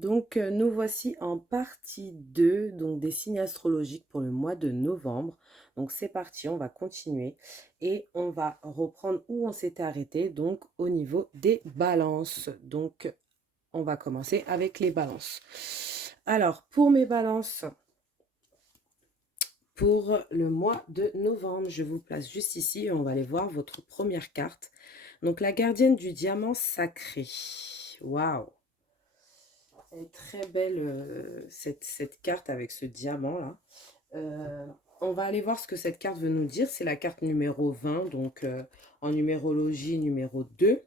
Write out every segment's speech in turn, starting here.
Donc, nous voici en partie 2 donc des signes astrologiques pour le mois de novembre. Donc, c'est parti, on va continuer et on va reprendre où on s'était arrêté, donc au niveau des balances. Donc, on va commencer avec les balances. Alors, pour mes balances, pour le mois de novembre, je vous place juste ici et on va aller voir votre première carte. Donc, la gardienne du diamant sacré. Waouh! Elle est très belle, cette carte avec ce diamant-là. Euh, on va aller voir ce que cette carte veut nous dire. C'est la carte numéro 20, donc en numérologie numéro 2.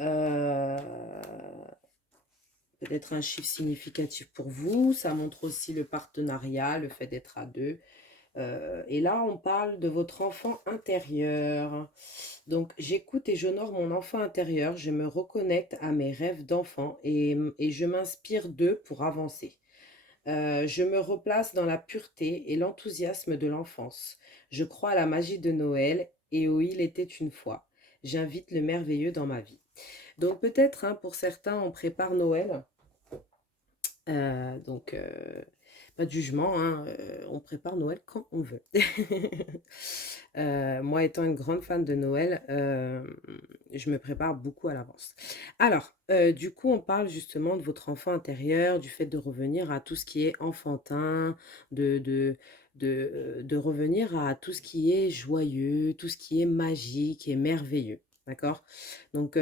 Euh, Peut-être un chiffre significatif pour vous. Ça montre aussi le partenariat, le fait d'être à deux. Et là, on parle de votre enfant intérieur. Donc, j'écoute et j'honore mon enfant intérieur. Je me reconnecte à mes rêves d'enfant et je m'inspire d'eux pour avancer. Je me replace dans la pureté et l'enthousiasme de l'enfance. Je crois à la magie de Noël et où il était une fois. J'invite le merveilleux dans ma vie. Donc peut-être, hein, pour certains, on prépare Noël. Donc, pas de jugement, hein, on prépare Noël quand on veut. Moi, étant une grande fan de Noël, je me prépare beaucoup à l'avance. Alors, du coup, on parle justement de votre enfant intérieur, du fait de revenir à tout ce qui est enfantin, de, de, de revenir à tout ce qui est joyeux, tout ce qui est magique et merveilleux. D'accord? Donc,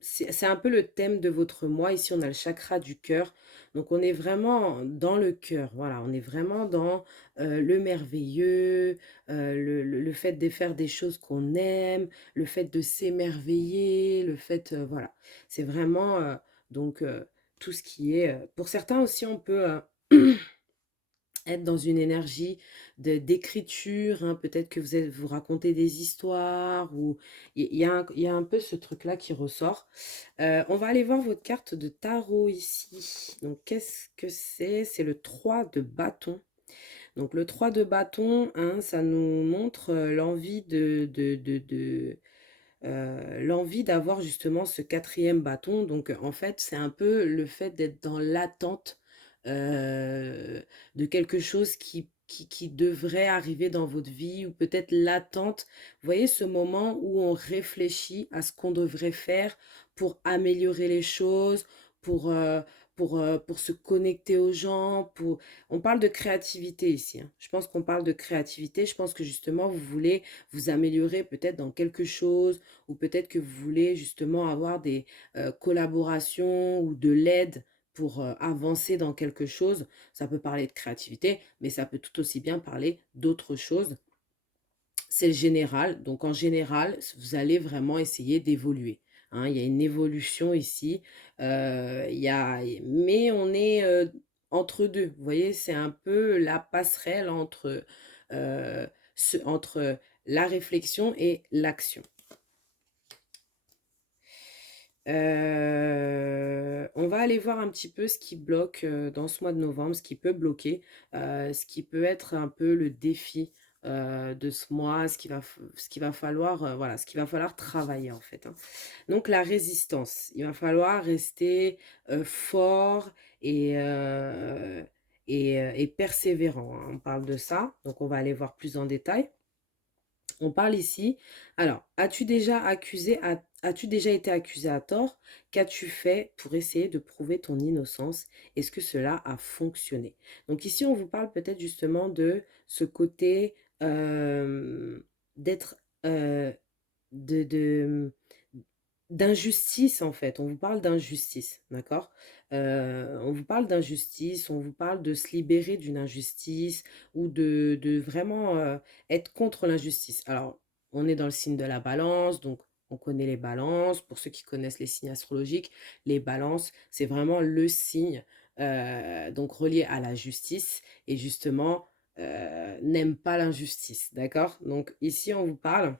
c'est un peu le thème de votre mois. Ici, on a le chakra du cœur. Donc, on est vraiment dans le cœur. Voilà, on est vraiment dans le merveilleux, le fait de faire des choses qu'on aime, le fait de s'émerveiller, le fait, voilà. C'est vraiment, donc, tout ce qui est... pour certains aussi, on peut... être dans une énergie d'écriture, hein, peut-être que vous racontez des histoires, ou il y a un peu ce truc-là qui ressort. On va aller voir votre carte de tarot ici. Donc, qu'est-ce que c'est? C'est le 3 de bâton. Donc, le 3 de bâton, hein, ça nous montre l'envie l'envie d'avoir justement ce quatrième bâton. Donc, en fait, c'est un peu le fait d'être dans l'attente de quelque chose qui devrait arriver dans votre vie, ou peut-être l'attente. Vous voyez ce moment où on réfléchit à ce qu'on devrait faire pour améliorer les choses, pour, euh, pour se connecter aux gens. On parle de créativité ici, hein. Je pense qu'on parle de créativité. Je pense que justement, vous voulez vous améliorer peut-être dans quelque chose, ou peut-être que vous voulez justement avoir des collaborations ou de l'aide pour avancer dans quelque chose. Ça peut parler de créativité, mais ça peut tout aussi bien parler d'autres choses. C'est le général. Donc en général, vous allez vraiment essayer d'évoluer, hein. Il y a une évolution ici. Mais on est entre deux. Vous voyez, c'est un peu la passerelle euh, entre la réflexion et l'action. On va aller voir un petit peu ce qui bloque dans ce mois de novembre, ce qui peut bloquer, ce qui peut être un peu le défi de ce mois, ce qu'il va falloir, voilà, ce qu'il va falloir travailler en fait, hein. Donc la résistance, il va falloir rester fort et persévérant, hein. On parle de ça, donc on va aller voir plus en détail. On parle ici. Alors, as-tu déjà été accusé à tort? Qu'as-tu fait pour essayer de prouver ton innocence? Est-ce que cela a fonctionné? Donc ici, on vous parle peut-être justement de ce côté d'être de d'injustice en fait. On vous parle d'injustice, d'accord? On vous parle d'injustice, on vous parle de se libérer d'une injustice, ou de vraiment être contre l'injustice. Alors, on est dans le signe de la balance, donc on connaît les balances. Pour ceux qui connaissent les signes astrologiques, les balances, c'est vraiment le signe donc relié à la justice, et justement n'aime pas l'injustice, d'accord? Donc ici, on vous parle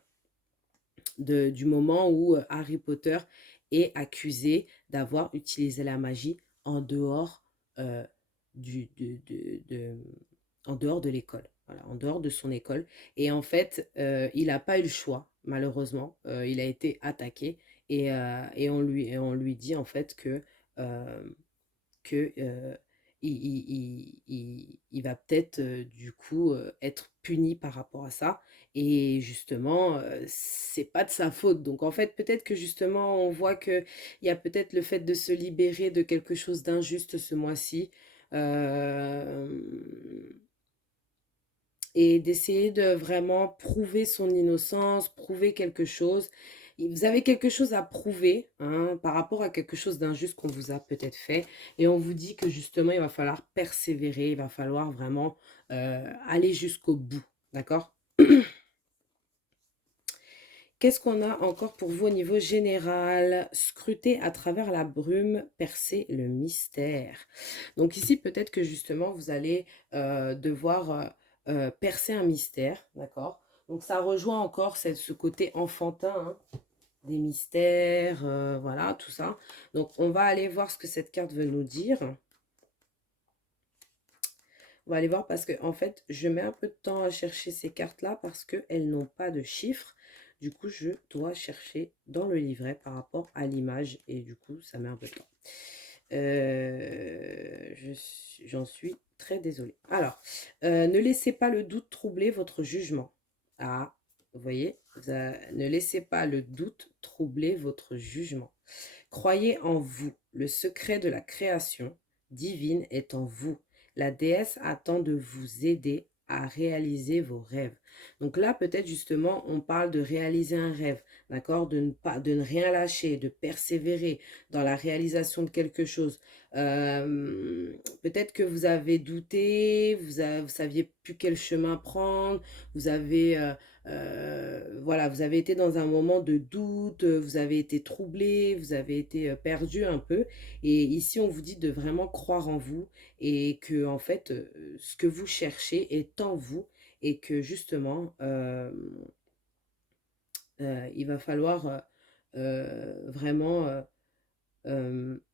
du moment où Harry Potter est accusé d'avoir utilisé la magie en dehors, euh, en dehors de l'école. Voilà, en dehors de son école. Et en fait, il n'a pas eu le choix, malheureusement. Il a été attaqué, et on lui dit en fait que que, il va peut-être, du coup, être puni par rapport à ça et justement, c'est pas de sa faute. Donc en fait, peut-être que justement, on voit qu'il y a peut-être le fait de se libérer de quelque chose d'injuste ce mois-ci, hem et d'essayer de vraiment prouver son innocence, prouver quelque chose. Et vous avez quelque chose à prouver, hein, par rapport à quelque chose d'injuste qu'on vous a peut-être fait et on vous dit que justement il va falloir persévérer, il va falloir vraiment, aller jusqu'au bout, d'accord? Qu'est-ce qu'on a encore pour vous au niveau général? Scruter à travers la brume, percer le mystère. Donc ici, peut-être que justement, vous allez devoir percer un mystère, d'accord? Donc ça rejoint encore ce côté enfantin, hein, des mystères, voilà, tout ça. Donc on va aller voir ce que cette carte veut nous dire. On va aller voir parce que en fait, je mets un peu de temps à chercher ces cartes-là parce qu'elles n'ont pas de chiffres. Du coup, je dois chercher dans le livret par rapport à l'image et du coup, ça met un peu de temps. J'en suis très désolée. Alors, ne laissez pas le doute troubler votre jugement. Ah, vous voyez, ne laissez pas le doute troubler votre jugement. Croyez en vous. Le secret de la création divine est en vous. La déesse attend de vous aider à réaliser vos rêves. Donc là, peut-être justement, on parle de réaliser un rêve, d'accord? De ne rien lâcher, de persévérer dans la réalisation de quelque chose. Peut-être que vous avez douté, vous saviez plus quel chemin prendre, vous avez voilà, vous avez été dans un moment de doute, vous avez été troublé, vous avez été perdu un peu. Et ici, on vous dit de vraiment croire en vous et que, en fait, ce que vous cherchez est en vous et que justement, il va falloir vraiment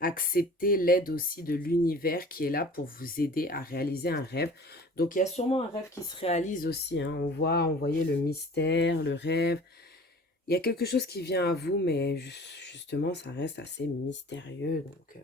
accepter l'aide aussi de l'univers qui est là pour vous aider à réaliser un rêve. Donc, il y a sûrement un rêve qui se réalise aussi, hein. On voyait le mystère, le rêve. Il y a quelque chose qui vient à vous, mais justement, ça reste assez mystérieux. Donc,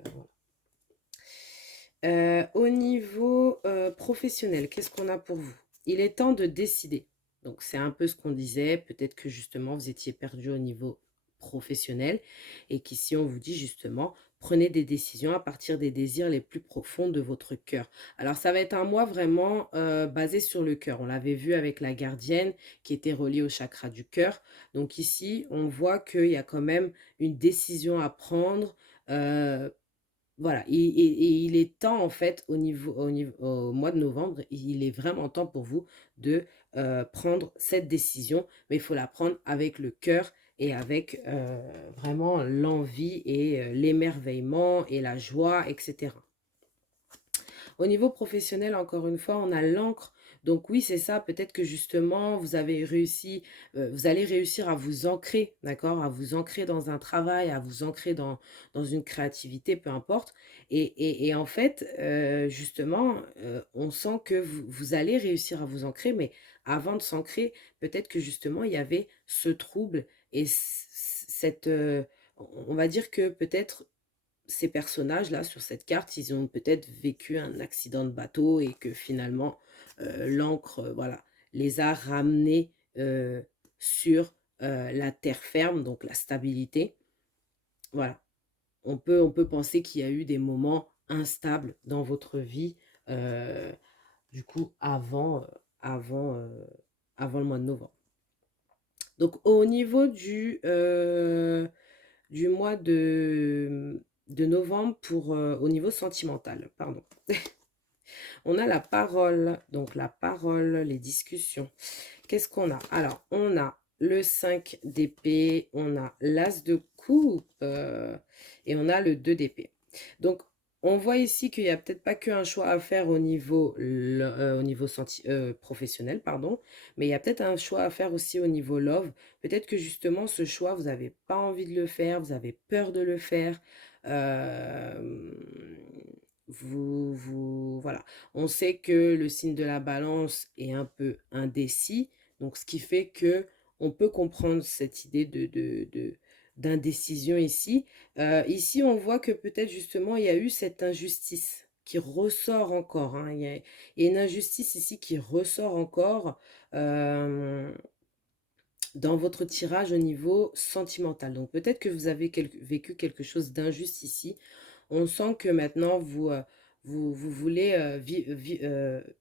voilà. Au niveau professionnel, qu'est-ce qu'on a pour vous? Il est temps de décider. Donc, c'est un peu ce qu'on disait. Peut-être que justement, vous étiez perdu au niveau professionnel et qu'ici, on vous dit justement, prenez des décisions à partir des désirs les plus profonds de votre cœur. Alors, ça va être un mois vraiment basé sur le cœur. On l'avait vu avec la gardienne qui était reliée au chakra du cœur. Donc, ici, on voit qu'il y a quand même une décision à prendre. euh, voilà, et il est temps en fait au mois de novembre, il est vraiment temps pour vous de prendre cette décision, mais il faut la prendre avec le cœur et avec vraiment l'envie et l'émerveillement et la joie, etc. Au niveau professionnel, encore une fois, on a l'encre. Donc oui, c'est ça. Peut-être que justement, vous avez réussi, vous allez réussir à vous ancrer, d'accord? À vous ancrer dans un travail, à vous ancrer dans une créativité, peu importe. Et en fait, justement, on sent que vous allez réussir à vous ancrer, mais avant de s'ancrer, peut-être que justement, il y avait ce trouble et cette... on va dire que peut-être ces personnages-là, sur cette carte, ils ont peut-être vécu un accident de bateau et que finalement, l'encre, voilà, les a ramenés sur la terre ferme, donc la stabilité. Voilà. On peut penser qu'il y a eu des moments instables dans votre vie, euh, du coup, avant, avant le mois de novembre. Donc, au niveau du mois de novembre au niveau sentimental, pardon. On a la parole, donc la parole, les discussions. Qu'est-ce qu'on a? Alors, on a le 5 d'épée, on a l'as de coupe et on a le 2 d'épée. Donc, on voit ici qu'il n'y a peut-être pas qu'un choix à faire au niveau professionnel, pardon, mais il y a peut-être un choix à faire aussi au niveau love. Peut-être que justement, ce choix, vous n'avez pas envie de le faire, vous avez peur de le faire. euh, voilà. On sait que le signe de la balance est un peu indécis, donc ce qui fait que on peut comprendre cette idée d'indécision ici. Ici, on voit que peut-être justement, il y a eu cette injustice qui ressort encore, hein. Il y a une injustice ici qui ressort encore dans votre tirage au niveau sentimental. Donc peut-être que vous avez vécu quelque chose d'injuste ici. On sent que maintenant, vous voulez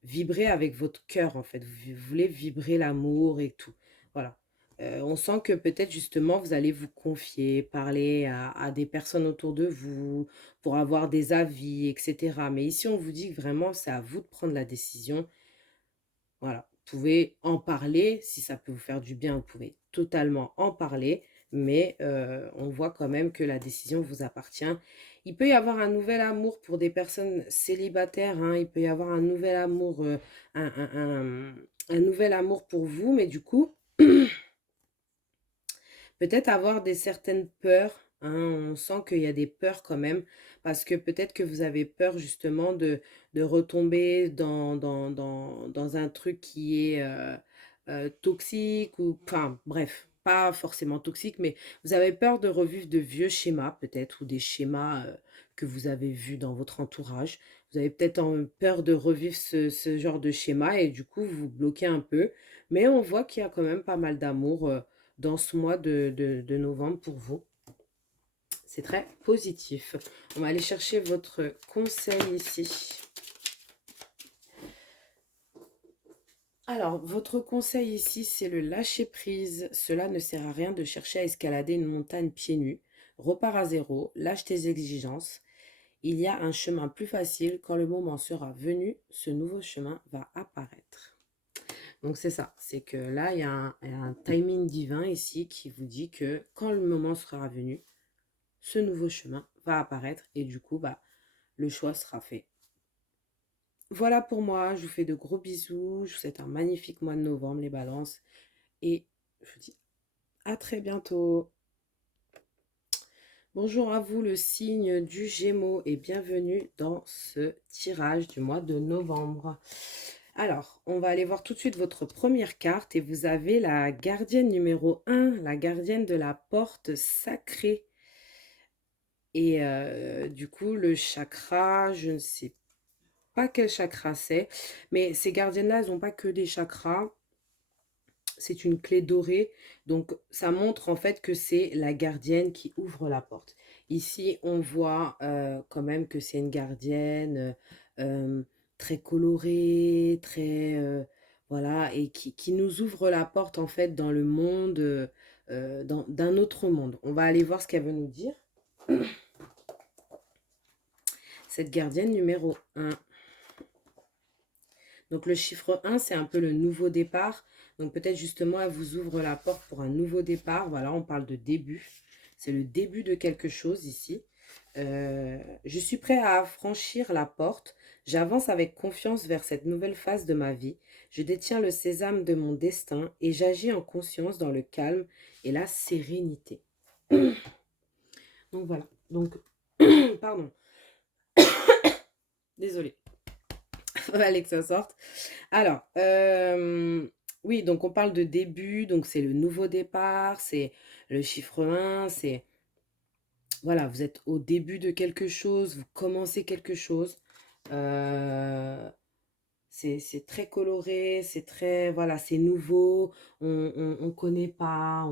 vibrer avec votre cœur, en fait. Vous voulez vibrer l'amour et tout. Voilà. On sent que peut-être justement, vous allez vous confier, parler à des personnes autour de vous pour avoir des avis, etc. Mais ici, on vous dit que vraiment, c'est à vous de prendre la décision. Voilà, vous pouvez en parler, si ça peut vous faire du bien, vous pouvez totalement en parler, mais on voit quand même que la décision vous appartient. Il peut y avoir un nouvel amour pour des personnes célibataires, hein, il peut y avoir un nouvel amour, un nouvel amour pour vous, mais du coup, peut-être avoir des certaines peurs, hein, on sent qu'il y a des peurs quand même, parce que peut-être que vous avez peur justement de retomber dans un truc qui est toxique, ou enfin bref, pas forcément toxique, mais vous avez peur de revivre de vieux schémas peut-être, ou des schémas que vous avez vus dans votre entourage. Vous avez peut-être peur de revivre ce genre de schéma et du coup vous vous bloquez un peu, mais on voit qu'il y a quand même pas mal d'amour dans ce mois de novembre pour vous. C'est très positif. On va aller chercher votre conseil ici. Alors, votre conseil ici, c'est le lâcher prise. Cela ne sert à rien de chercher à escalader une montagne pieds nus. Repars à zéro, lâche tes exigences. Il y a un chemin plus facile. Quand le moment sera venu, ce nouveau chemin va apparaître. Donc c'est ça, c'est que là, il y a un timing divin ici qui vous dit que quand le moment sera venu, ce nouveau chemin va apparaître et du coup, bah, le choix sera fait. Voilà pour moi, je vous fais de gros bisous, je vous souhaite un magnifique mois de novembre, les balances, et je vous dis à très bientôt. Bonjour à vous, le signe du Gémeaux, et bienvenue dans ce tirage du mois de novembre. Alors, on va aller voir tout de suite votre première carte, et vous avez la gardienne numéro 1, la gardienne de la porte sacrée. Et du coup, le chakra, je ne sais pas quel chakra c'est, mais ces gardiennes-là, elles n'ont pas que des chakras. C'est une clé dorée, donc ça montre en fait que c'est la gardienne qui ouvre la porte. Ici, on voit quand même que c'est une gardienne très colorée, très voilà, et qui nous ouvre la porte en fait dans le monde, d'un autre monde. On va aller voir ce qu'elle veut nous dire. Cette gardienne numéro 1. Donc le chiffre 1, c'est un peu le nouveau départ. Donc peut-être justement, elle vous ouvre la porte pour un nouveau départ. Voilà, on parle de début. C'est le début de quelque chose ici. Je suis prêt à franchir la porte. J'avance avec confiance vers cette nouvelle phase de ma vie. Je détiens le sésame de mon destin et j'agis en conscience dans le calme et la sérénité. Donc voilà. Donc, pardon. Désolée. Fallait que ça sorte. Alors, oui, donc on parle de début, donc c'est le nouveau départ, c'est le chiffre 1, c'est, voilà, vous êtes au début de quelque chose, vous commencez quelque chose. Euh, c'est très coloré, c'est très, voilà, c'est nouveau, on connaît pas,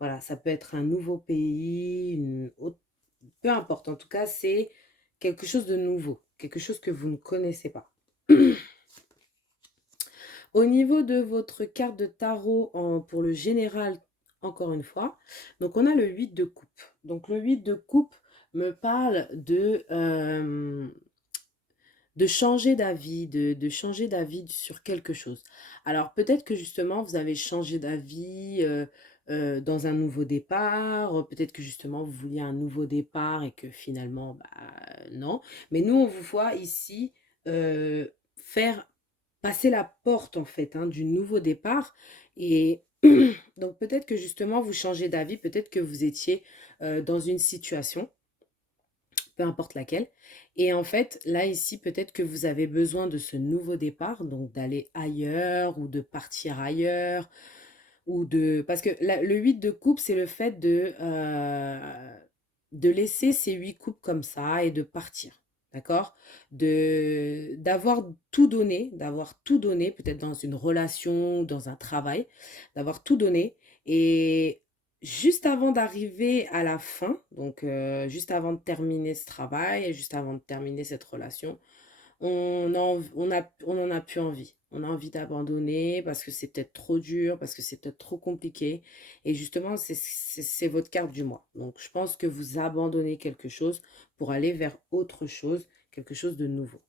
voilà, ça peut être un nouveau pays, peu importe, en tout cas, c'est quelque chose de nouveau, quelque chose que vous ne connaissez pas. Au niveau de votre carte de tarot pour le général, encore une fois, donc on a le 8 de coupe. Donc le 8 de coupe me parle de changer d'avis, de changer d'avis sur quelque chose. Alors peut-être que justement vous avez changé d'avis dans un nouveau départ, peut-être que justement vous vouliez un nouveau départ et que finalement, bah, non. Mais nous, on vous voit ici faire passer la porte en fait, hein, du nouveau départ. Et donc peut-être que justement vous changez d'avis, peut-être que vous étiez dans une situation, peu importe laquelle. Et en fait, là ici, peut-être que vous avez besoin de ce nouveau départ, donc d'aller ailleurs ou de partir ailleurs. ou de parce que le 8 de coupe, c'est le fait de laisser ces 8 coupes comme ça et de partir, d'accord? D'avoir tout donné, peut-être dans une relation ou dans un travail, d'avoir tout donné et juste avant d'arriver à la fin, donc juste avant de terminer ce travail et juste avant de terminer cette relation, on en a plus envie. On a envie d'abandonner parce que c'est peut-être trop dur, parce que c'est peut-être trop compliqué. Et justement, c'est votre carte du mois. Donc, je pense que vous abandonnez quelque chose pour aller vers autre chose, quelque chose de nouveau.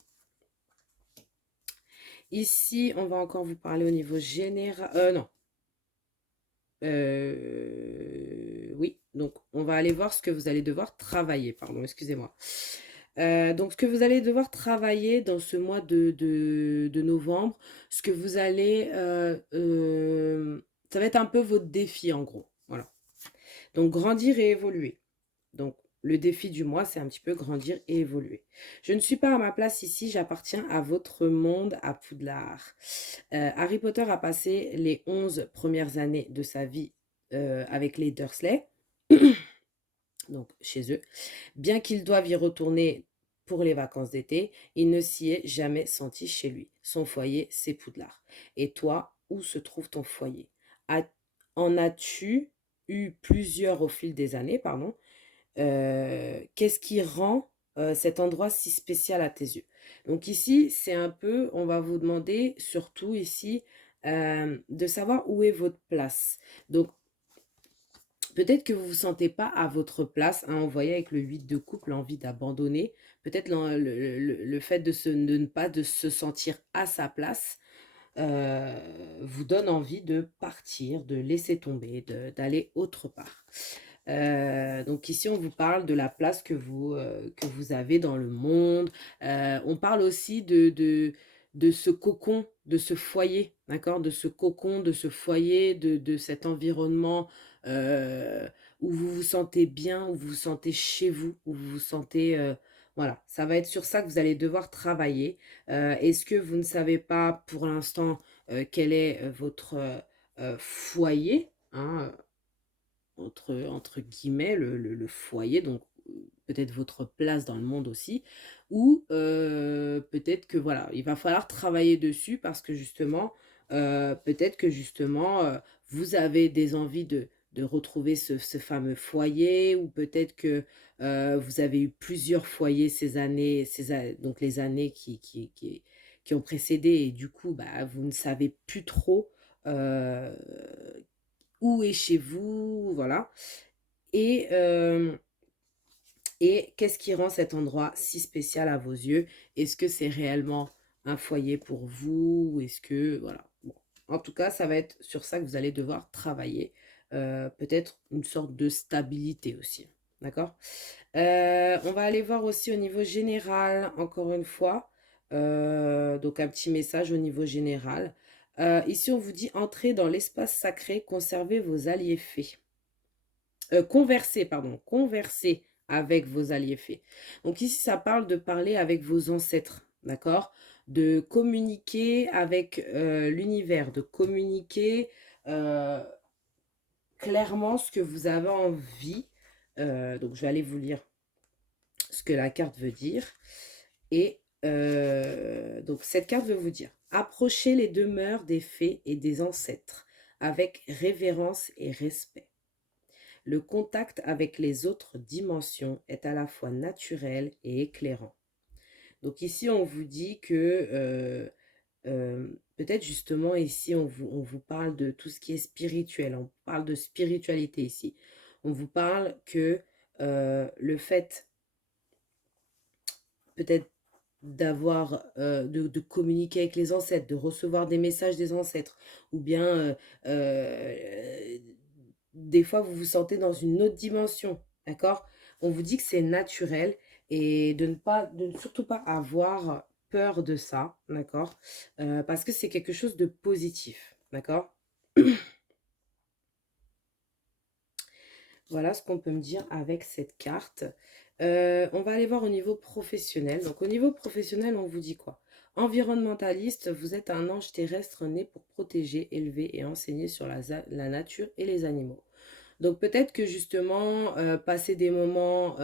Ici, on va encore vous parler au niveau général. Non. Oui, donc on va aller voir ce que vous allez devoir travailler. Pardon, excusez-moi. Donc, ce que vous allez devoir travailler dans ce mois de novembre, ce que vous allez, ça va être un peu votre défi en gros. Voilà. Donc, grandir et évoluer. Donc, le défi du mois, c'est un petit peu grandir et évoluer. Je ne suis pas à ma place ici, j'appartiens à votre monde, à Poudlard. Harry Potter a passé les 11 premières années de sa vie avec les Dursley, donc chez eux. Bien qu'il doive y retourner pour les vacances d'été, il ne s'y est jamais senti chez lui. Son foyer, c'est Poudlard. Et toi, où se trouve ton foyer? En as-tu eu plusieurs au fil des années, pardon? Qu'est-ce qui rend cet endroit si spécial à tes yeux? Donc ici, c'est un peu, on va vous demander surtout ici de savoir où est votre place. Donc peut-être que vous ne vous sentez pas à votre place, hein, on voyait avec le 8 de coupe l'envie d'abandonner, peut-être le fait de ne pas de se sentir à sa place euh, vous donne envie de partir, de laisser tomber, d'aller autre part. Donc ici, on vous parle de la place que vous avez dans le monde. On parle aussi de ce cocon, de ce foyer, d'accord? De ce cocon, de ce foyer, de cet environnement euh, où vous vous sentez bien, où vous vous sentez chez vous, où vous vous sentez... voilà, ça va être sur ça que vous allez devoir travailler. Est-ce que vous ne savez pas pour l'instant quel est votre foyer, hein, entre guillemets, le foyer, donc peut-être votre place dans le monde aussi, ou peut-être que voilà, il va falloir travailler dessus parce que justement, peut-être que justement, vous avez des envies de retrouver ce fameux foyer, ou peut-être que vous avez eu plusieurs foyers ces années, donc les années qui ont précédé, et du coup, bah, vous ne savez plus trop euh, où est chez vous, voilà. Et, euh, et qu'est-ce qui rend cet endroit si spécial à vos yeux? Est-ce que c'est réellement un foyer pour vous? Ou est-ce que, voilà. Bon. En tout cas, ça va être sur ça que vous allez devoir travailler. Peut-être une sorte de stabilité aussi. D'accord? On va aller voir aussi au niveau général, encore une fois. Donc, un petit message au niveau général. Ici, on vous dit entrez dans l'espace sacré, conservez vos alliés faits. Converser, pardon, converser avec vos alliés faits. Donc ici, ça parle de parler avec vos ancêtres, d'accord? De communiquer avec l'univers, de communiquer euh, clairement ce que vous avez envie. Donc je vais aller vous lire ce que la carte veut dire. Et donc cette carte veut vous dire, approchez les demeures des fées et des ancêtres avec révérence et respect. Le contact avec les autres dimensions est à la fois naturel et éclairant. Donc ici, on vous dit que peut-être justement ici, on vous parle de tout ce qui est spirituel. On parle de spiritualité ici. On vous parle que le fait peut-être de communiquer avec les ancêtres, de recevoir des messages des ancêtres, ou bien des fois vous vous sentez dans une autre dimension, d'accord? On vous dit que c'est naturel et de ne surtout pas avoir peur de ça, d'accord? Parce que c'est quelque chose de positif, d'accord? Voilà ce qu'on peut me dire avec cette carte. On va aller voir au niveau professionnel. Donc au niveau professionnel, on vous dit quoi? Environnementaliste, vous êtes un ange terrestre né pour protéger, élever et enseigner sur la nature et les animaux. Donc peut-être que justement, passer des moments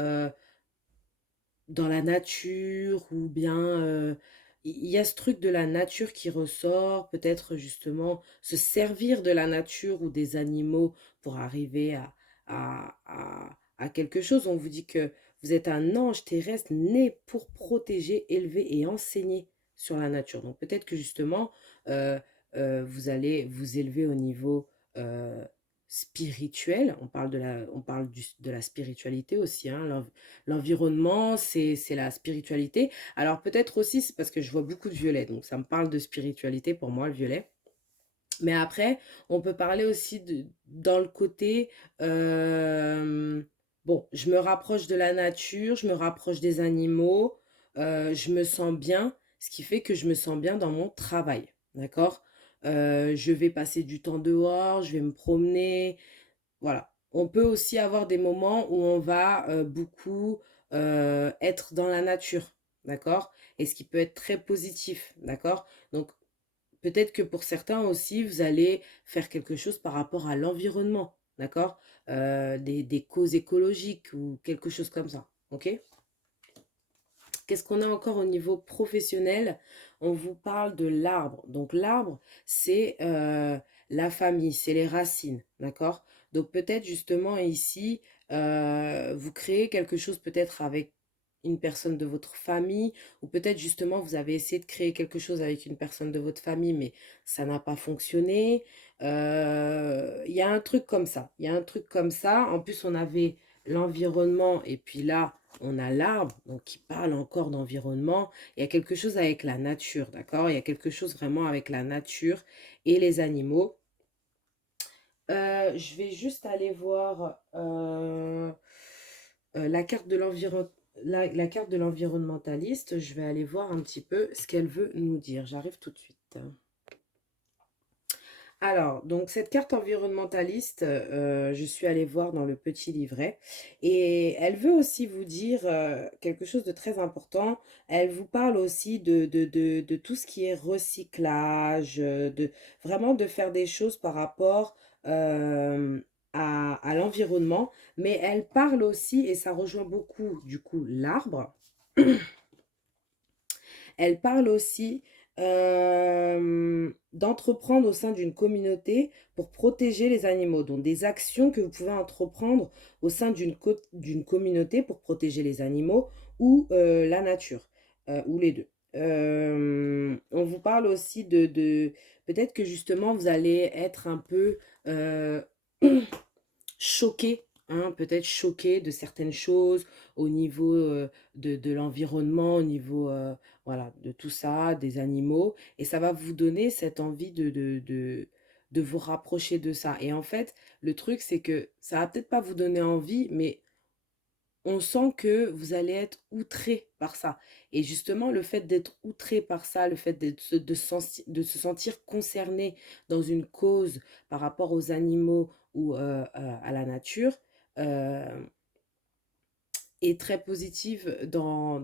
dans la nature ou bien il y a ce truc de la nature qui ressort, peut-être justement se servir de la nature ou des animaux pour arriver à quelque chose. On vous dit que vous êtes un ange terrestre né pour protéger, élever et enseigner sur la nature. Donc peut-être que justement, euh, vous allez vous élever au niveau euh, spirituel. On parle de la spiritualité aussi, hein. L'environnement, c'est la spiritualité. Alors peut-être aussi, c'est parce que je vois beaucoup de violet, donc ça me parle de spiritualité pour moi, le violet. Mais après, on peut parler aussi dans le côté, euh, bon, je me rapproche de la nature, je me rapproche des animaux, je me sens bien, ce qui fait que je me sens bien dans mon travail, d'accord? Je vais passer du temps dehors, je vais me promener, voilà. On peut aussi avoir des moments où on va beaucoup être dans la nature, d'accord? Et ce qui peut être très positif, d'accord? Donc, peut-être que pour certains aussi, vous allez faire quelque chose par rapport à l'environnement, d'accord? Des causes écologiques ou quelque chose comme ça, ok? Qu'est-ce qu'on a encore au niveau professionnel? On vous parle de l'arbre. Donc l'arbre, c'est la famille, c'est les racines, d'accord? Donc peut-être justement ici, vous créez quelque chose peut-être avec une personne de votre famille, ou peut-être justement vous avez essayé de créer quelque chose avec une personne de votre famille, mais ça n'a pas fonctionné. Il y a un truc comme ça. Il y a un truc comme ça. En plus, on avait l'environnement, et puis là, on a l'arbre, donc qui parle encore d'environnement. Il y a quelque chose avec la nature, d'accord? Il y a quelque chose vraiment avec la nature et les animaux. Je vais juste aller voir la carte de la carte de l'environnementaliste. Je vais aller voir un petit peu ce qu'elle veut nous dire. J'arrive tout de suite. Alors, donc cette carte environnementaliste, je suis allée voir dans le petit livret et elle veut aussi vous dire quelque chose de très important. Elle vous parle aussi de tout ce qui est recyclage, vraiment de faire des choses par rapport à l'environnement, mais elle parle aussi, et ça rejoint beaucoup du coup l'arbre, elle parle aussi d'entreprendre au sein d'une communauté pour protéger les animaux. Donc des actions que vous pouvez entreprendre au sein d'une communauté pour protéger les animaux ou la nature, ou les deux. On vous parle aussi peut-être que justement vous allez être un peu choqué, hein, peut-être choqué de certaines choses au niveau de l'environnement, au niveau voilà, de tout ça, des animaux, et ça va vous donner cette envie de vous rapprocher de ça. Et en fait, le truc, c'est que ça va peut-être pas vous donner envie, mais on sent que vous allez être outré par ça. Et justement, le fait d'être outré par ça, le fait de se sentir concerné dans une cause par rapport aux animaux ou à la nature, euh, est très positive dans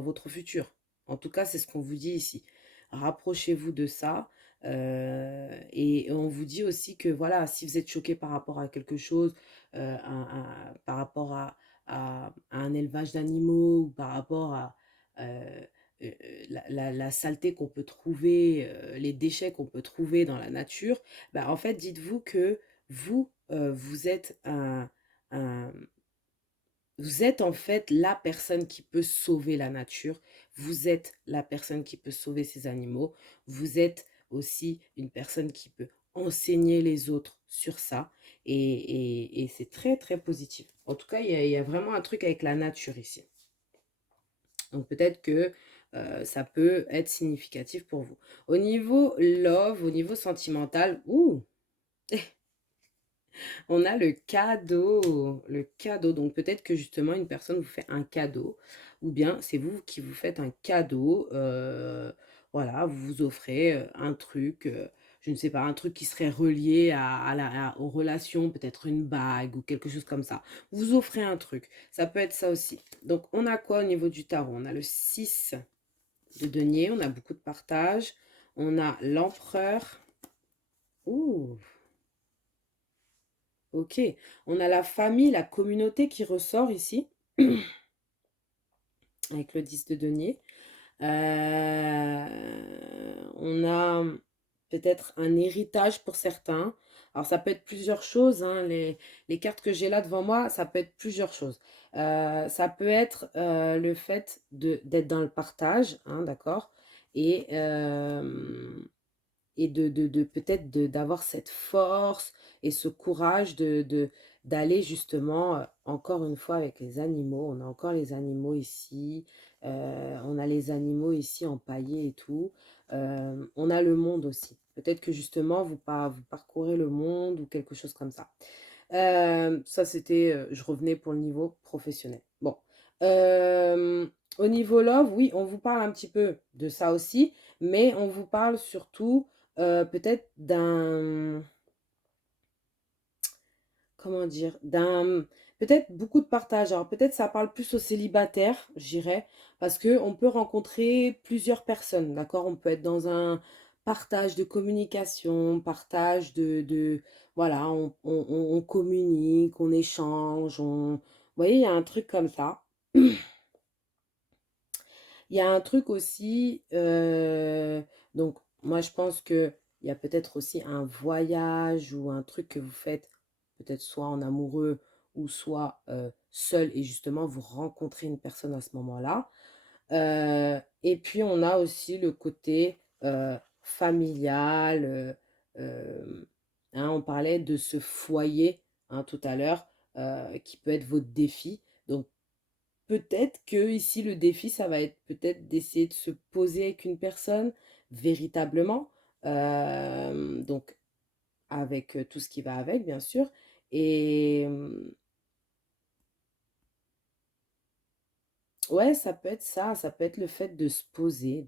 votre futur. En tout cas, c'est ce qu'on vous dit ici. Rapprochez-vous de ça. Et on vous dit aussi que voilà, si vous êtes choqué par rapport à quelque chose, par rapport à un élevage d'animaux ou par rapport à euh, la saleté qu'on peut trouver, les déchets qu'on peut trouver dans la nature, bah, en fait, dites-vous que vous êtes un, vous êtes en fait la personne qui peut sauver la nature, vous êtes la personne qui peut sauver ces animaux, vous êtes aussi une personne qui peut enseigner les autres sur ça, et c'est très très positif. En tout cas, il y a vraiment un truc avec la nature ici. Donc peut-être que ça peut être significatif pour vous. Au niveau love, au niveau sentimental, ouh, on a le cadeau, le cadeau. Donc peut-être que justement une personne vous fait un cadeau, ou bien c'est vous qui vous faites un cadeau. Voilà, vous vous offrez un truc, je ne sais pas, un truc qui serait relié aux relations, peut-être une bague ou quelque chose comme ça. Vous offrez un truc, ça peut être ça aussi. Donc on a quoi au niveau du tarot? On a le 6. de denier, on a beaucoup de partage. On a l'empereur. Ouh, ok. On a la famille, la communauté qui ressort ici, avec le 10 de denier. On a peut-être un héritage pour certains. Alors, ça peut être plusieurs choses, hein. Les cartes que j'ai là devant moi, ça peut être plusieurs choses. Ça peut être le fait d'être dans le partage, hein, d'accord? Et, et de peut-être d'avoir cette force et ce courage d'aller justement, encore une fois, avec les animaux. On a encore les animaux ici. On a les animaux ici empaillés et tout. On a le monde aussi. Peut-être que justement, vous parcourez le monde ou quelque chose comme ça. Ça, c'était, je revenais pour le niveau professionnel. Bon. Euh, Au niveau love, oui, on vous parle un petit peu de ça aussi, mais on vous parle surtout peut-être comment dire, peut-être beaucoup de partage. Alors peut-être ça parle plus aux célibataires, j'irais, parce que on peut rencontrer plusieurs personnes, d'accord? On peut être dans un partage de communication, partage voilà, on communique, on échange, vous voyez, il y a un truc comme ça. Il y a un truc aussi, donc moi je pense que il y a peut-être aussi un voyage ou un truc que vous faites, peut-être soit en amoureux ou soit seul et justement vous rencontrez une personne à ce moment-là. Et puis on a aussi le côté familial, hein, on parlait de ce foyer, hein, tout à l'heure, qui peut être votre défi. Donc peut-être que ici le défi, ça va être peut-être d'essayer de se poser avec une personne véritablement, donc avec tout ce qui va avec, bien sûr. Et ouais, ça peut être le fait de se poser,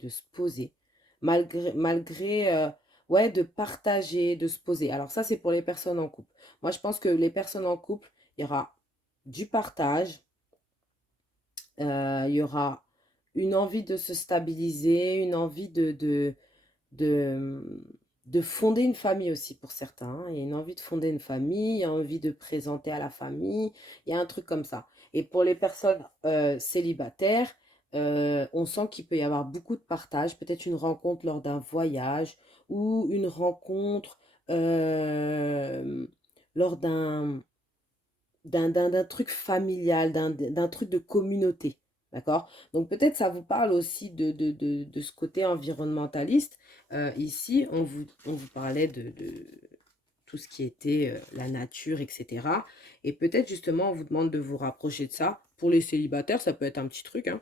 malgré ouais, de partager, de se poser. Alors ça, c'est pour les personnes en couple. Moi, je pense que les personnes en couple, il y aura du partage, il y aura une envie de se stabiliser, une envie de, de fonder une famille aussi pour certains, hein. Il y a une envie de fonder une famille, il y a envie de présenter à la famille, il y a un truc comme ça. Et pour les personnes célibataires, on sent qu'il peut y avoir beaucoup de partage, peut-être une rencontre lors d'un voyage ou une rencontre lors d'un truc familial, d'un truc de communauté. D'accord? Donc peut-être ça vous parle aussi de ce côté environnementaliste. Ici, on vous parlait de tout ce qui était la nature, etc. Et peut-être justement, on vous demande de vous rapprocher de ça. Pour les célibataires, ça peut être un petit truc, hein,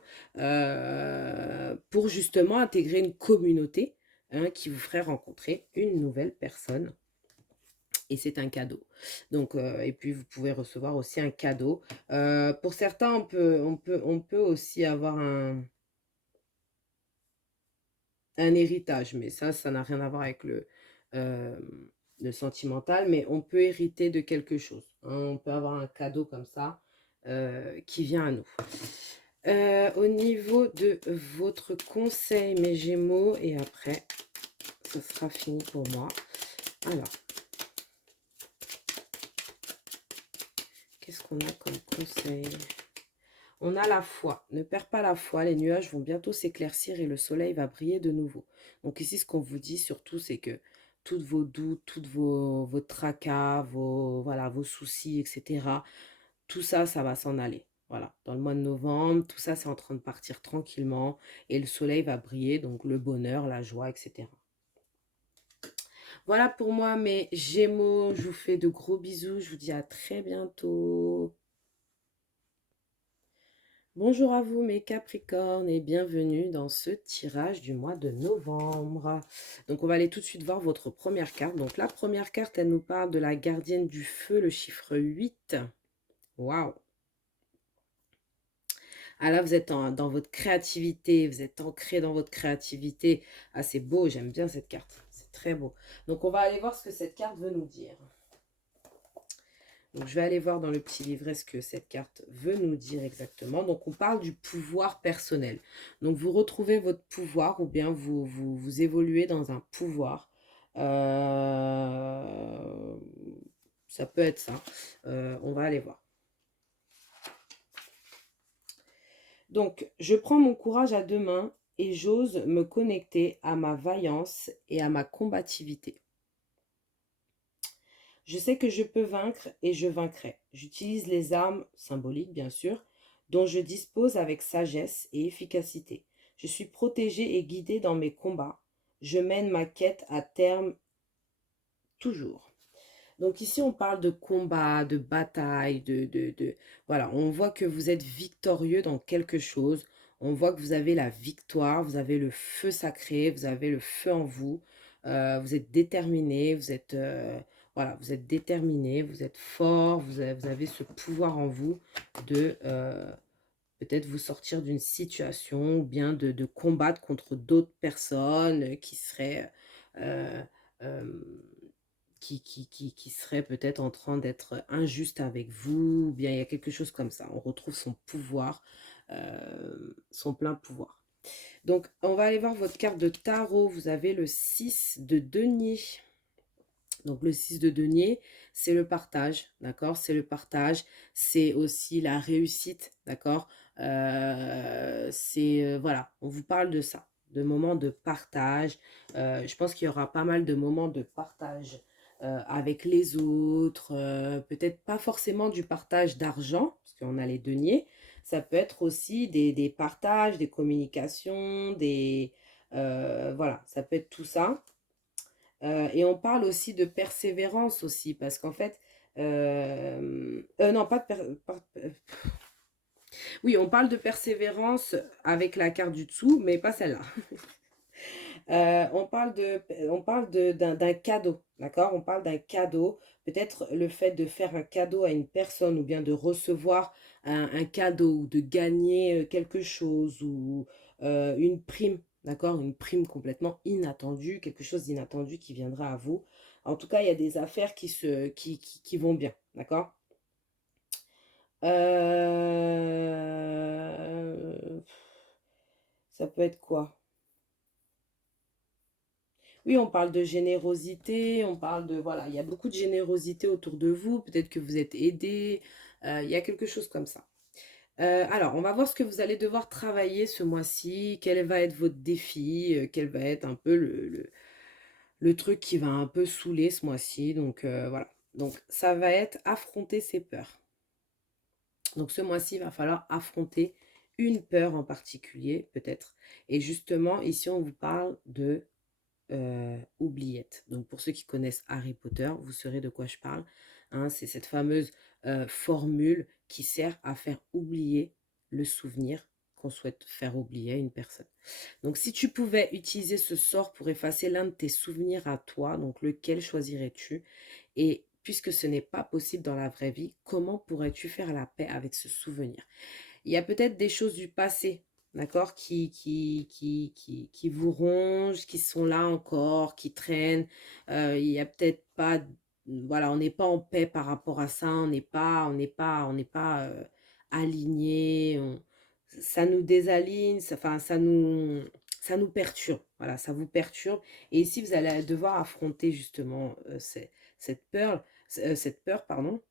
pour justement intégrer une communauté, hein, qui vous ferait rencontrer une nouvelle personne et c'est un cadeau. Donc, et puis vous pouvez recevoir aussi un cadeau. Pour certains, on peut aussi avoir un héritage, mais ça n'a rien à voir avec euh, le sentimental, mais on peut hériter de quelque chose, hein. On peut avoir un cadeau comme ça qui vient à nous. Au niveau de votre conseil, mes Gémeaux, et après, ce sera fini pour moi. Alors, qu'est-ce qu'on a comme conseil? On a la foi. Ne perds pas la foi. Les nuages vont bientôt s'éclaircir et le soleil va briller de nouveau. Donc ici, ce qu'on vous dit surtout, c'est que toutes vos doutes, vos tracas, voilà, vos soucis, etc., tout ça, ça va s'en aller. Voilà, dans le mois de novembre, tout ça, c'est en train de partir tranquillement et le soleil va briller, donc le bonheur, la joie, etc. Voilà pour moi, mes Gémeaux. Je vous fais de gros bisous. Je vous dis à très bientôt. Bonjour à vous mes Capricornes et bienvenue dans ce tirage du mois de novembre. Donc on va aller tout de suite voir votre première carte. Donc la première carte, elle nous parle de la gardienne du feu, le chiffre 8. Waouh! Ah là, vous êtes dans votre créativité, vous êtes ancré dans votre créativité. Ah, c'est beau, j'aime bien cette carte. C'est très beau. Donc on va aller voir ce que cette carte veut nous dire. Donc, je vais aller voir dans le petit livret ce que cette carte veut nous dire exactement. Donc, on parle du pouvoir personnel. Donc, vous retrouvez votre pouvoir ou bien vous évoluez dans un pouvoir. Euh, Ça peut être ça. On va aller voir. Donc, je prends mon courage à deux mains et j'ose me connecter à ma vaillance et à ma combativité. Je sais que je peux vaincre et je vaincrai. J'utilise les armes, symboliques bien sûr, dont je dispose avec sagesse et efficacité. Je suis protégée et guidée dans mes combats. Je mène ma quête à terme toujours. Donc ici, on parle de combat, de bataille, Voilà, on voit que vous êtes victorieux dans quelque chose. On voit que vous avez la victoire, vous avez le feu sacré, vous avez le feu en vous. Vous êtes déterminé, voilà, vous êtes déterminé, vous êtes fort, vous avez ce pouvoir en vous de peut-être vous sortir d'une situation ou bien de combattre contre d'autres personnes qui seraient... euh, euh, qui serait peut-être en train d'être injuste avec vous, ou bien il y a quelque chose comme ça. On retrouve son pouvoir, son plein pouvoir. Donc, on va aller voir votre carte de tarot. Vous avez le 6 de denier. Donc, le 6 de denier, c'est le partage, d'accord? C'est le partage, c'est aussi la réussite, d'accord? Voilà, on vous parle de ça, de moments de partage. Je pense qu'il y aura pas mal de moments de partage avec les autres. Peut-être pas forcément du partage d'argent, parce qu'on a les deniers. Ça peut être aussi des partages, des communications, voilà, ça peut être tout ça. Et on parle aussi de persévérance aussi, parce qu'en fait, non, pas de oui, on parle de persévérance avec la carte du dessous, mais pas celle-là. On parle d'un cadeau, d'accord? On parle d'un cadeau. Peut-être le fait de faire un cadeau à une personne ou bien de recevoir un cadeau ou de gagner quelque chose ou une prime, d'accord? Une prime complètement inattendue, quelque chose d'inattendu qui viendra à vous. En tout cas, il y a des affaires qui vont bien, d'accord? Euh, Ça peut être quoi? Oui, on parle de générosité, on parle de... Voilà, il y a beaucoup de générosité autour de vous. Peut-être que vous êtes aidé. Il y a quelque chose comme ça. Alors, on va voir ce que vous allez devoir travailler ce mois-ci. Quel va être votre défi? Quel va être un peu le truc qui va un peu saouler ce mois-ci? Donc, voilà. Donc, ça va être affronter ses peurs. Donc, ce mois-ci, il va falloir affronter une peur en particulier, peut-être. Et justement, ici, on vous parle de oubliette. Donc pour ceux qui connaissent Harry Potter, vous saurez de quoi je parle. Hein, c'est cette fameuse formule qui sert à faire oublier le souvenir qu'on souhaite faire oublier à une personne. Donc si tu pouvais utiliser ce sort pour effacer l'un de tes souvenirs à toi, donc lequel choisirais-tu? Et puisque ce n'est pas possible dans la vraie vie, comment pourrais-tu faire la paix avec ce souvenir? Il y a peut-être des choses du passé, d'accord, qui vous rongent, qui sont là encore, qui traînent. Il y a peut-être pas, voilà, on n'est pas en paix par rapport à ça, on n'est pas aligné, ça nous désaligne, enfin, ça nous perturbe, voilà, ça vous perturbe. Et ici, vous allez devoir affronter justement cette peur, pardon,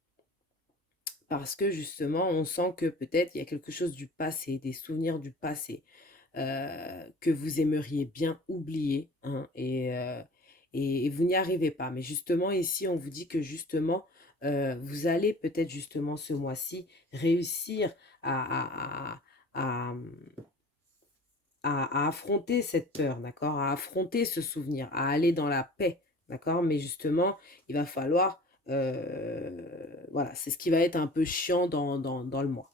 parce que justement, on sent que peut-être il y a quelque chose du passé, des souvenirs du passé, que vous aimeriez bien oublier, hein, et vous n'y arrivez pas. Mais justement, ici, on vous dit que justement, vous allez peut-être justement ce mois-ci réussir à, à affronter cette peur, d'accord? À affronter ce souvenir, à aller dans la paix, d'accord? Mais justement, il va falloir, voilà, c'est ce qui va être un peu chiant dans le mois.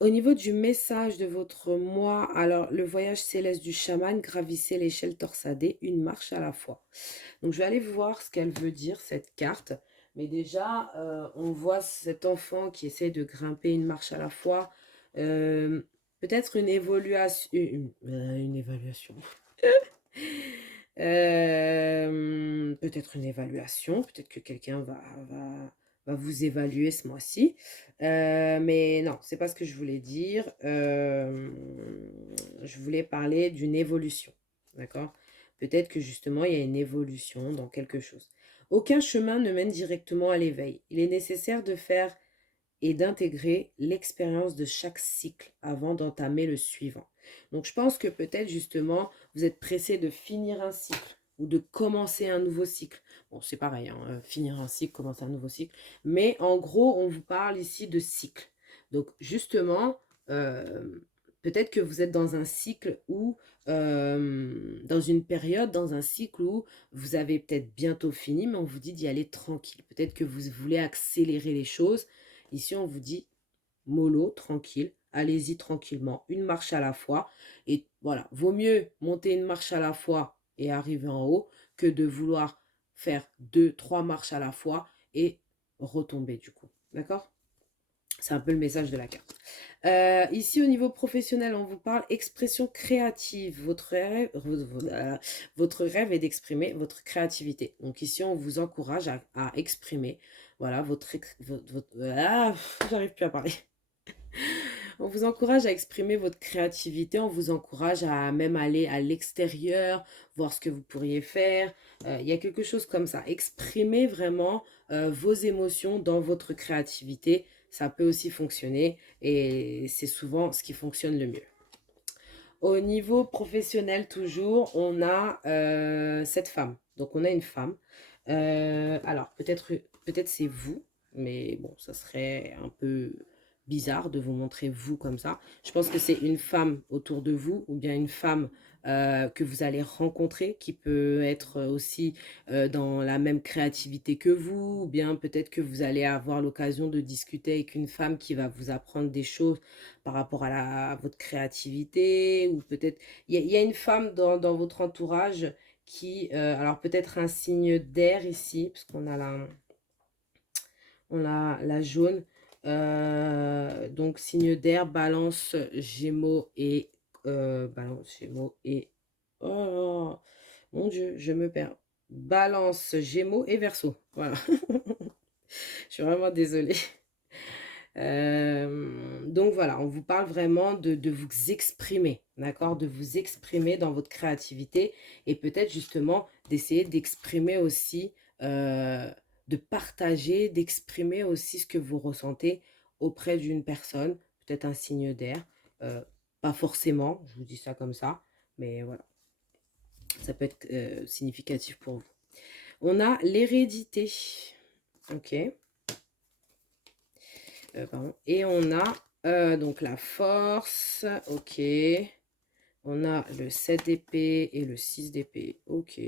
Au niveau du message de votre mois, alors le voyage céleste du chaman, gravissez l'échelle torsadée, une marche à la fois. Donc je vais aller voir ce qu'elle veut dire, cette carte. Mais déjà, on voit cet enfant qui essaie de grimper une marche à la fois. Euh, Peut-être une évaluation. Une évaluation. Peut-être une évaluation, peut-être que quelqu'un va vous évaluer ce mois-ci. Mais non, c'est pas ce que je voulais dire. Je voulais parler d'une évolution, d'accord? Peut-être que justement, il y a une évolution dans quelque chose. Aucun chemin ne mène directement à l'éveil. Il est nécessaire de faire et d'intégrer l'expérience de chaque cycle avant d'entamer le suivant. Donc je pense que peut-être justement, vous êtes pressé de finir un cycle ou de commencer un nouveau cycle. Bon, c'est pareil, hein, finir un cycle, commencer un nouveau cycle. Mais en gros, on vous parle ici de cycle. Donc justement, peut-être que vous êtes dans un cycle où, dans une période, dans un cycle où vous avez peut-être bientôt fini, mais on vous dit d'y aller tranquille. Peut-être que vous voulez accélérer les choses. Ici, on vous dit mollo, tranquille, allez-y tranquillement, une marche à la fois. Et voilà, vaut mieux monter une marche à la fois et arriver en haut que de vouloir faire deux, trois marches à la fois et retomber du coup. D'accord? C'est un peu le message de la carte. Ici, au niveau professionnel, on vous parle expression créative. Votre rêve est d'exprimer votre créativité. Donc ici, on vous encourage à exprimer, voilà, j'arrive plus à parler. On vous encourage à exprimer votre créativité, on vous encourage à même aller à l'extérieur, voir ce que vous pourriez faire. Il y a quelque chose comme ça. Exprimez vraiment vos émotions dans votre créativité. Ça peut aussi fonctionner et c'est souvent ce qui fonctionne le mieux. Au niveau professionnel, toujours, on a cette femme. Donc, on a une femme. Alors, peut-être c'est vous, mais bon, ça serait un peu bizarre de vous montrer vous comme ça. Je pense que c'est une femme autour de vous ou bien une femme que vous allez rencontrer qui peut être aussi dans la même créativité que vous ou bien peut-être que vous allez avoir l'occasion de discuter avec une femme qui va vous apprendre des choses par rapport à votre créativité ou peut-être il y a une femme dans votre entourage qui, alors peut-être un signe d'air ici, parce qu'on a la jaune. Donc signe d'air, balance, gémeaux et balance, gémeaux et oh mon Dieu, je me perds. Balance, gémeaux et verseau. Voilà. Je suis vraiment désolée. Donc voilà, on vous parle vraiment de vous exprimer, d'accord? De vous exprimer dans votre créativité et peut-être justement d'essayer d'exprimer aussi, de partager, d'exprimer aussi ce que vous ressentez auprès d'une personne, peut-être un signe d'air, pas forcément, je vous dis ça comme ça, mais voilà, ça peut être significatif pour vous. On a l'hérédité, ok? Pardon. Et on a donc la force, ok. On a le 7 d'épée et le 6 d'épée, ok.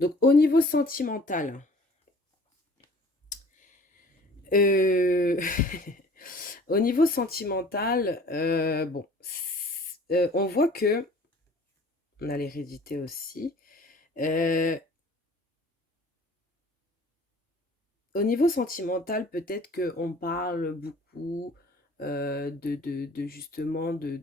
Donc au niveau sentimental, euh, au niveau sentimental, bon, on voit que, on a l'hérédité aussi. Euh, Au niveau sentimental, peut-être qu'on parle beaucoup justement de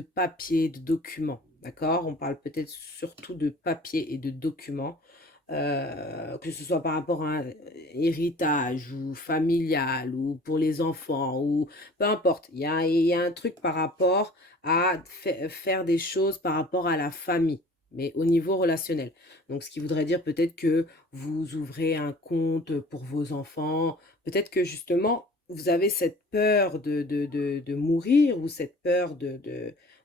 papier, de documents, d'accord? On parle peut-être surtout de papier et de documents, que ce soit par rapport à un héritage ou familial ou pour les enfants ou peu importe. Il y a un truc par rapport à faire des choses par rapport à la famille, mais au niveau relationnel. Donc, ce qui voudrait dire peut-être que vous ouvrez un compte pour vos enfants, peut-être que justement, vous avez cette peur de mourir ou cette peur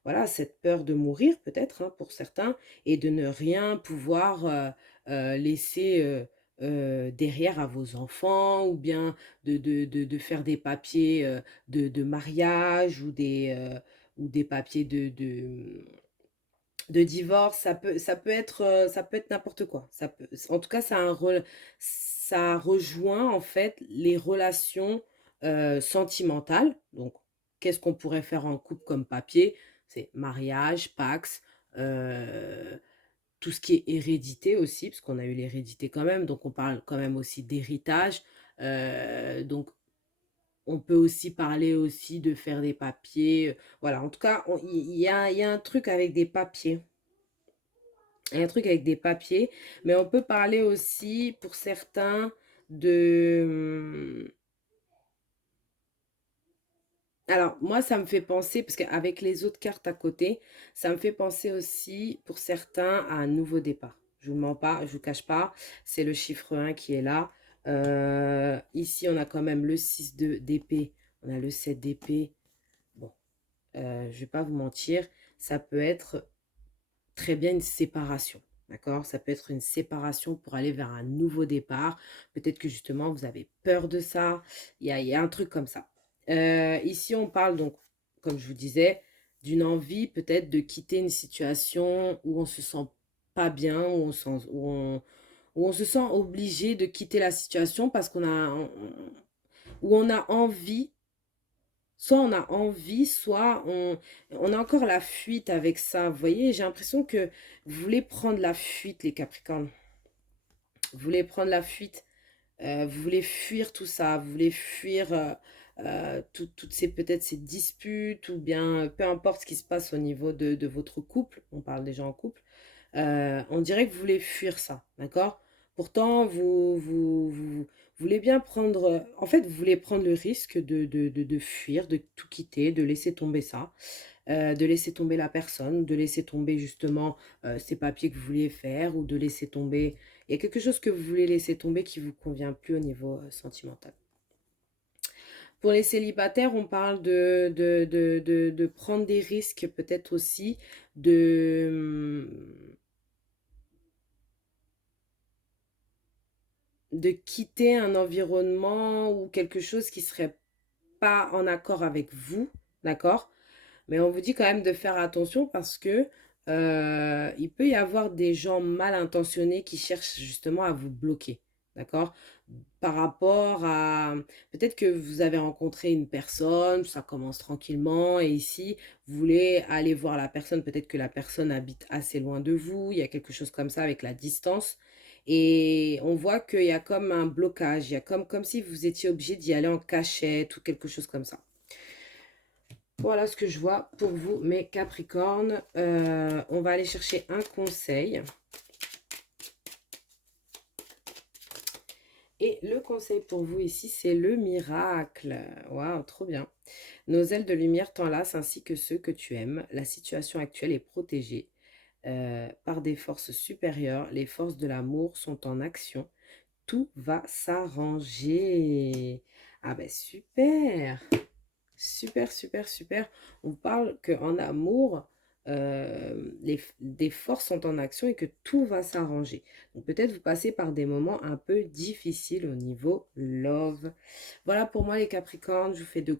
voilà, cette peur de mourir peut-être hein, pour certains et de ne rien pouvoir laisser derrière à vos enfants ou bien de faire des papiers de mariage ou des papiers de divorce. Ça peut être n'importe quoi. En tout cas, ça rejoint en fait les relations sentimentales. Donc, qu'est-ce qu'on pourrait faire en couple comme papier? C'est mariage, Pax, euh, tout ce qui est hérédité aussi, parce qu'on a eu l'hérédité quand même, donc on parle quand même aussi d'héritage. Donc On peut aussi parler aussi de faire des papiers, voilà. En tout cas, il y a un truc avec des papiers. Il y a un truc avec des papiers, mais on peut parler aussi pour certains de... Alors, moi, ça me fait penser, parce qu'avec les autres cartes à côté, ça me fait penser aussi, pour certains, à un nouveau départ. Je vous mens pas, je vous cache pas, c'est le chiffre 1 qui est là. Ici, on a quand même le 6 d'épée, on a le 7 d'épée. Bon, je vais pas vous mentir, ça peut être très bien une séparation. D'accord? Ça peut être une séparation pour aller vers un nouveau départ. Peut-être que justement, vous avez peur de ça. Il y a un truc comme ça. Ici, on parle donc, comme je vous disais, d'une envie peut-être de quitter une situation où on se sent pas bien, où on se sent obligé de quitter la situation parce où on a envie, soit on a envie, soit on a encore la fuite avec ça. Vous voyez, j'ai l'impression que vous voulez prendre la fuite, les Capricornes. Vous voulez prendre la fuite. Vous voulez fuir tout ça. Vous voulez fuir toutes ces, peut-être ces disputes ou bien peu importe ce qui se passe au niveau de votre couple. On parle déjà en couple. On dirait que vous voulez fuir ça, d'accord? Pourtant, vous voulez bien prendre... En fait, vous voulez prendre le risque de fuir, de tout quitter, de laisser tomber ça, de laisser tomber la personne, de laisser tomber justement ces papiers que vous vouliez faire ou de laisser tomber... Il y a quelque chose que vous voulez laisser tomber qui ne vous convient plus au niveau sentimental. Pour les célibataires, on parle de prendre des risques peut-être aussi, de quitter un environnement ou quelque chose qui serait pas en accord avec vous, d'accord? Mais on vous dit quand même de faire attention parce que il peut y avoir des gens mal intentionnés qui cherchent justement à vous bloquer, d'accord? Par rapport à... Peut-être que vous avez rencontré une personne, ça commence tranquillement, et ici, vous voulez aller voir la personne, peut-être que la personne habite assez loin de vous, il y a quelque chose comme ça avec la distance, et on voit qu'il y a comme un blocage, il y a comme si vous étiez obligé d'y aller en cachette ou quelque chose comme ça. Voilà ce que je vois pour vous, mes Capricornes. On va aller chercher un conseil. Et le conseil pour vous ici, c'est le miracle. Waouh, trop bien. Nos ailes de lumière t'enlacent ainsi que ceux que tu aimes. La situation actuelle est protégée par des forces supérieures. Les forces de l'amour sont en action. Tout va s'arranger. Ah ben super. Super, super, super. On parle qu'en amour, des forces sont en action et que tout va s'arranger. Donc peut-être vous passez par des moments un peu difficiles au niveau love. Voilà pour moi les Capricornes, je vous fais de